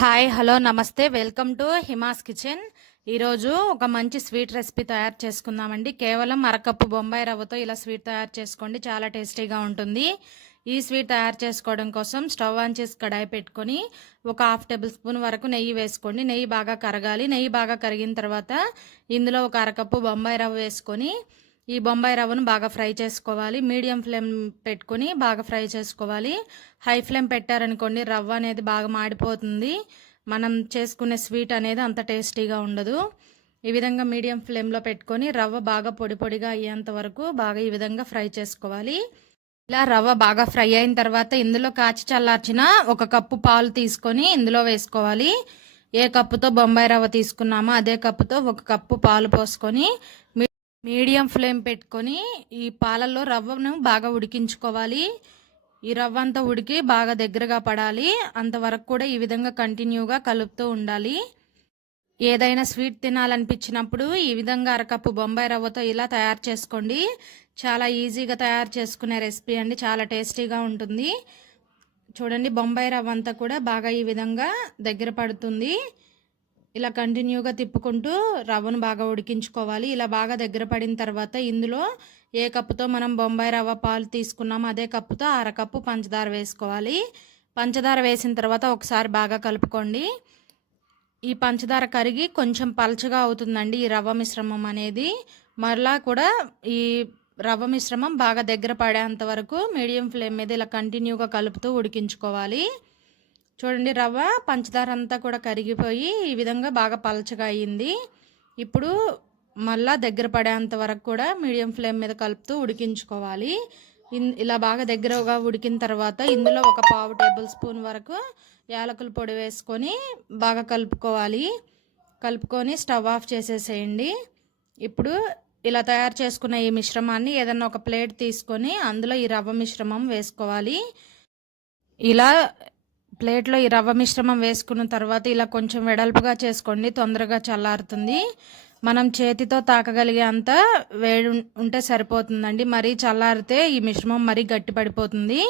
Hi hello నమస్తే welcome to Hima's kitchen. ఈరోజు ఒక మంచి స్వీట్ రెసిపీ తయారు చేసుకుందామండి. కేవలం అరకప్పు బొంబాయి రవ్వతో ఇలా స్వీట్ తయారు చేసుకోండి, చాలా టేస్టీగా ఉంటుంది. ఈ స్వీట్ తయారు చేసుకోవడం కోసం స్టవ్ ఆన్ చేసి కడాయి పెట్టుకొని ఒక 1/2 టేబుల్ స్పూన్ వరకు నెయ్యి వేసుకోండి. నెయ్యి బాగా కరగాలి. నెయ్యి బాగా కరిగిన తర్వాత ఇందులో ఒక అరకప్పు బొంబాయి రవ్వ వేసుకొని ఈ బొంబాయి రవ్వను బాగా ఫ్రై చేసుకోవాలి. మీడియం ఫ్లేమ్ పెట్టుకొని బాగా ఫ్రై చేసుకోవాలి. హై ఫ్లేమ్ పెట్టారనుకోండి రవ్వ అనేది బాగా మాడిపోతుంది. మనం చేసుకునే స్వీట్ అనేది అంత టేస్టీగా ఉండదు. ఈ విధంగా మీడియం ఫ్లేమ్లో పెట్టుకొని రవ్వ బాగా పొడి పొడిగా అయ్యేంత వరకు బాగా ఈ విధంగా ఫ్రై చేసుకోవాలి. ఇలా రవ్వ బాగా ఫ్రై అయిన తర్వాత ఇందులో కాచి చల్లార్చిన 1 కప్పు పాలు తీసుకొని ఇందులో వేసుకోవాలి. ఏ కప్పుతో బొంబాయి రవ్వ తీసుకున్నామో అదే కప్పుతో 1 కప్పు పాలు పోసుకొని మీడియం ఫ్లేమ్ పెట్టుకొని ఈ పాలల్లో రవ్వను బాగా ఉడికించుకోవాలి. ఈ రవ్వ అంతా ఉడికి బాగా దగ్గరగా పడాలి. అంతవరకు కూడా ఈ విధంగా కంటిన్యూగా కలుపుతూ ఉండాలి. ఏదైనా స్వీట్ తినాలనిపించినప్పుడు ఈ విధంగా అరకప్పు బొంబాయి రవ్వతో ఇలా తయారు చేసుకోండి. చాలా ఈజీగా తయారు చేసుకునే రెసిపీ అండి, చాలా టేస్టీగా ఉంటుంది. చూడండి, బొంబాయి రవ్వ అంతా కూడా బాగా ఈ విధంగా దగ్గర పడుతుంది. ఇలా కంటిన్యూగా తిప్పుకుంటూ రవ్వను బాగా ఉడికించుకోవాలి. ఇలా బాగా దగ్గర పడిన తర్వాత ఇందులో ఏ కప్పుతో మనం బొంబాయి రవ్వ పాలు తీసుకున్నామో అదే కప్పుతో అరకప్పు పంచదార వేసుకోవాలి. పంచదార వేసిన తర్వాత ఒకసారి బాగా కలుపుకోండి. ఈ పంచదార కరిగి కొంచెం పలచగా అవుతుందండి ఈ రవ్వ మిశ్రమం అనేది. మరలా కూడా ఈ రవ్వ మిశ్రమం బాగా దగ్గర పడేంత వరకు మీడియం ఫ్లేమ్ మీద ఇలా కంటిన్యూగా కలుపుతూ ఉడికించుకోవాలి. చూడండి, రవ్వ పంచదార అంతా కూడా కరిగిపోయి ఈ విధంగా బాగా పలచగా అయ్యింది. ఇప్పుడు మళ్ళా దగ్గర పడేంత వరకు కూడా మీడియం ఫ్లేమ్ మీద కలుపుతూ ఉడికించుకోవాలి. ఇలా బాగా దగ్గరగా ఉడికిన తర్వాత ఇందులో ఒక 1/2 టేబుల్ స్పూన్ వరకు యాలకుల పొడి వేసుకొని బాగా కలుపుకోవాలి. కలుపుకొని స్టవ్ ఆఫ్ చేసేసేయండి. ఇప్పుడు ఇలా తయారు చేసుకున్న ఈ మిశ్రమాన్ని ఏదన్నా ఒక ప్లేట్ తీసుకొని అందులో ఈ రవ్వ మిశ్రమం వేసుకోవాలి. ఇలా ప్లేట్లో ఈ రవ్వ మిశ్రమం వేసుకున్న తర్వాత ఇలా కొంచెం వెడల్పుగా చేసుకోండి, తొందరగా చల్లారుతుంది. మనం చేతితో తాకగలిగే అంత వేడి ఉంటే సరిపోతుందండి. మరీ చల్లారితే ఈ మిశ్రమం మరీ గట్టి పడిపోతుంది.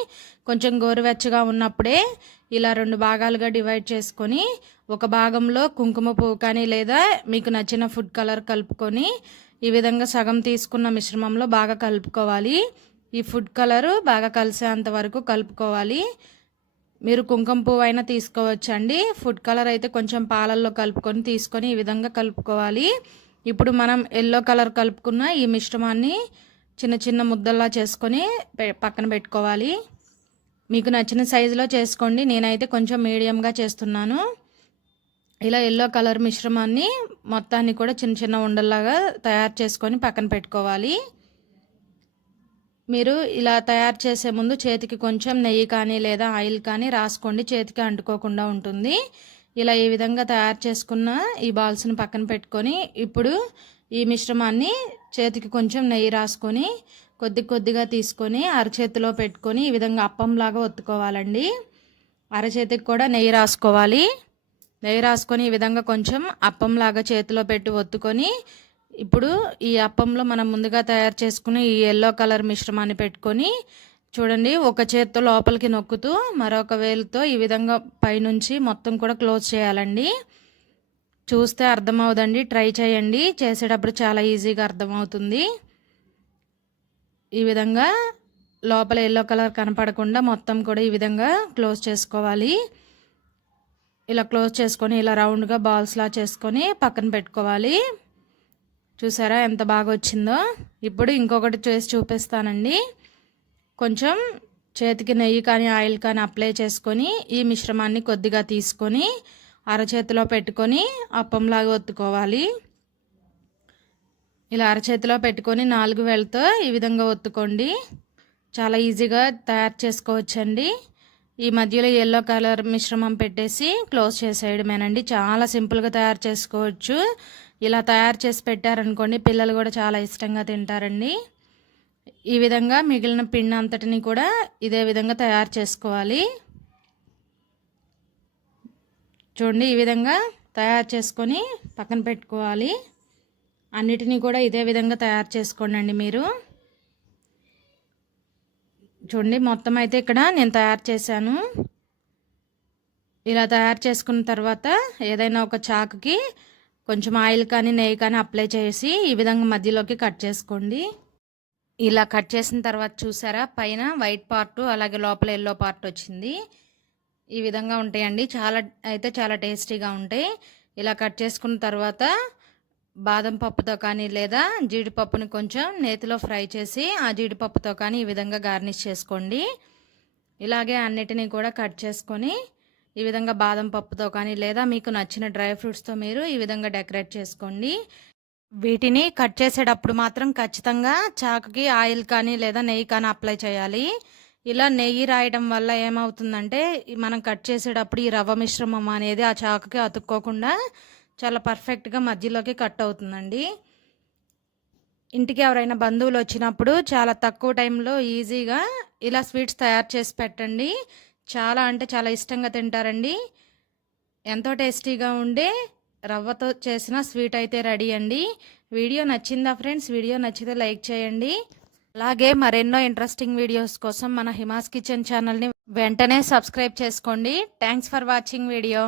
కొంచెం గోరువెచ్చగా ఉన్నప్పుడే ఇలా 2 భాగాలుగా డివైడ్ చేసుకొని ఒక భాగంలో కుంకుమ పువ్వు కానీ లేదా మీకు నచ్చిన ఫుడ్ కలర్ కలుపుకొని ఈ విధంగా సగం తీసుకున్న మిశ్రమంలో బాగా కలుపుకోవాలి. ఈ ఫుడ్ కలరు బాగా కలిసేంత వరకు కలుపుకోవాలి. మీరు కుంకుమ పువ్వు అయినా తీసుకోవచ్చండి. ఫుడ్ కలర్ అయితే కొంచెం పాలల్లో కలుపుకొని తీసుకొని ఈ విధంగా కలుపుకోవాలి. ఇప్పుడు మనం ఎల్లో కలర్ కలుపుకున్న ఈ మిశ్రమాన్ని చిన్న చిన్న ముద్దల్లా చేసుకొని పక్కన పెట్టుకోవాలి. మీకు నచ్చిన సైజులో చేసుకోండి. నేనైతే కొంచెం మీడియంగా చేస్తున్నాను. ఇలా ఎల్లో కలర్ మిశ్రమాన్ని మొత్తాన్ని కూడా చిన్న చిన్న ఉండల్లాగా తయారు చేసుకొని పక్కన పెట్టుకోవాలి. మీరు ఇలా తయారు చేసే ముందు చేతికి కొంచెం నెయ్యి కానీ లేదా ఆయిల్ కానీ రాసుకోండి, చేతికి అంటుకోకుండా ఉంటుంది. ఇలా ఈ విధంగా తయారు చేసుకున్న ఈ బాల్స్ని పక్కన పెట్టుకొని ఇప్పుడు ఈ మిశ్రమాన్ని చేతికి కొంచెం నెయ్యి రాసుకొని కొద్దిగా తీసుకొని అరచేతిలో పెట్టుకొని ఈ విధంగా అప్పంలాగా ఒత్తుకోవాలండి. అరచేతికి కూడా నెయ్యి రాసుకోవాలి. నెయ్యి రాసుకొని ఈ విధంగా కొంచెం అప్పంలాగా చేతిలో పెట్టి ఒత్తుకొని ఇప్పుడు ఈ అప్పంలో మనం ముందుగా తయారు చేసుకుని ఈ ఎల్లో కలర్ మిశ్రమాన్ని పెట్టుకొని చూడండి, ఒక చేత్తో లోపలికి నొక్కుతూ మరొక వేలుతో ఈ విధంగా పైనుంచి మొత్తం కూడా క్లోజ్ చేయాలండి. చూస్తే అర్థమవుదండి, ట్రై చేయండి. చేసేటప్పుడు చాలా ఈజీగా అర్థమవుతుంది. ఈ విధంగా లోపల ఎల్లో కలర్ కనపడకుండా మొత్తం కూడా ఈ విధంగా క్లోజ్ చేసుకోవాలి. ఇలా క్లోజ్ చేసుకొని ఇలా రౌండ్గా బాల్స్లా చేసుకొని పక్కన పెట్టుకోవాలి. చూసారా ఎంత బాగా వచ్చిందో. ఇప్పుడు ఇంకొకటి చేసి చూపిస్తానండి. కొంచెం చేతికి నెయ్యి కానీ ఆయిల్ కానీ అప్లై చేసుకొని ఈ మిశ్రమాన్ని కొద్దిగా తీసుకొని అరచేతిలో పెట్టుకొని అప్పంలాగా ఒత్తుకోవాలి. ఇలా అరచేతిలో పెట్టుకొని 4 వేళ్ళతో ఈ విధంగా ఒత్తుకోండి. చాలా ఈజీగా తయారు చేసుకోవచ్చండి. ఈ మధ్యలో ఎల్లో కలర్ మిశ్రమం పెట్టేసి క్లోజ్ చేసేయడమేనండి. చాలా సింపుల్గా తయారు చేసుకోవచ్చు. ఇలా తయారు చేసి పెట్టారనుకోండి పిల్లలు కూడా చాలా ఇష్టంగా తింటారండి. ఈ విధంగా మిగిలిన పిండి అంతటిని కూడా ఇదే విధంగా తయారు చేసుకోవాలి. చూడండి, ఈ విధంగా తయారు చేసుకొని పక్కన పెట్టుకోవాలి. అన్నిటినీ కూడా ఇదే విధంగా తయారు చేసుకోండి మీరు. చూడండి, మొత్తం అయితే ఇక్కడ నేను తయారు చేశాను. ఇలా తయారు చేసుకున్న తర్వాత ఏదైనా ఒక చాకుకి కొంచెం ఆయిల్ కానీ నెయ్యి కానీ అప్లై చేసి ఈ విధంగా మధ్యలోకి కట్ చేసుకోండి. ఇలా కట్ చేసిన తర్వాత చూసారా పైన వైట్ పార్ట్ అలాగే లోపల ఎల్లో పార్ట్ వచ్చింది. ఈ విధంగా ఉంటాయండి. చాలా టేస్టీగా ఉంటాయి. ఇలా కట్ చేసుకున్న తర్వాత బాదం పప్పుతో కానీ లేదా జీడిపప్పుని కొంచెం నేతిలో ఫ్రై చేసి ఆ జీడిపప్పుతో కానీ ఈ విధంగా గార్నిష్ చేసుకోండి. ఇలాగే అన్నిటినీ కూడా కట్ చేసుకొని ఈ విధంగా బాదం పప్పుతో కానీ లేదా మీకు నచ్చిన డ్రై ఫ్రూట్స్తో మీరు ఈ విధంగా డెకరేట్ చేసుకోండి. వీటిని కట్ చేసేటప్పుడు మాత్రం ఖచ్చితంగా చాకుకి ఆయిల్ కానీ లేదా నెయ్యి కానీ అప్లై చేయాలి. ఇలా నెయ్యి రాయడం వల్ల ఏమవుతుందంటే మనం కట్ చేసేటప్పుడు ఈ రవ్వ మిశ్రమం అనేది ఆ చాకుకి అతుక్కోకుండా చాలా పర్ఫెక్ట్గా మధ్యలోకి కట్ అవుతుందండి. ఇంటికి ఎవరైనా బంధువులు వచ్చినప్పుడు చాలా తక్కువ టైంలో ఈజీగా ఇలా స్వీట్స్ తయారు చేసి పెట్టండి. చాలా ఇష్టంగా తింటారండి. ఎంతో టేస్టీగా ఉండే రవ్వతో చేసిన స్వీట్ అయితే రెడీ అండి. వీడియో నచ్చిందా ఫ్రెండ్స్? వీడియో నచ్చితే లైక్ చేయండి. అలాగే మరెన్నో ఇంట్రెస్టింగ్ వీడియోస్ కోసం మన హిమాస్ కిచెన్ ఛానల్ని వెంటనే సబ్స్క్రైబ్ చేసుకోండి. Thanks for watching video.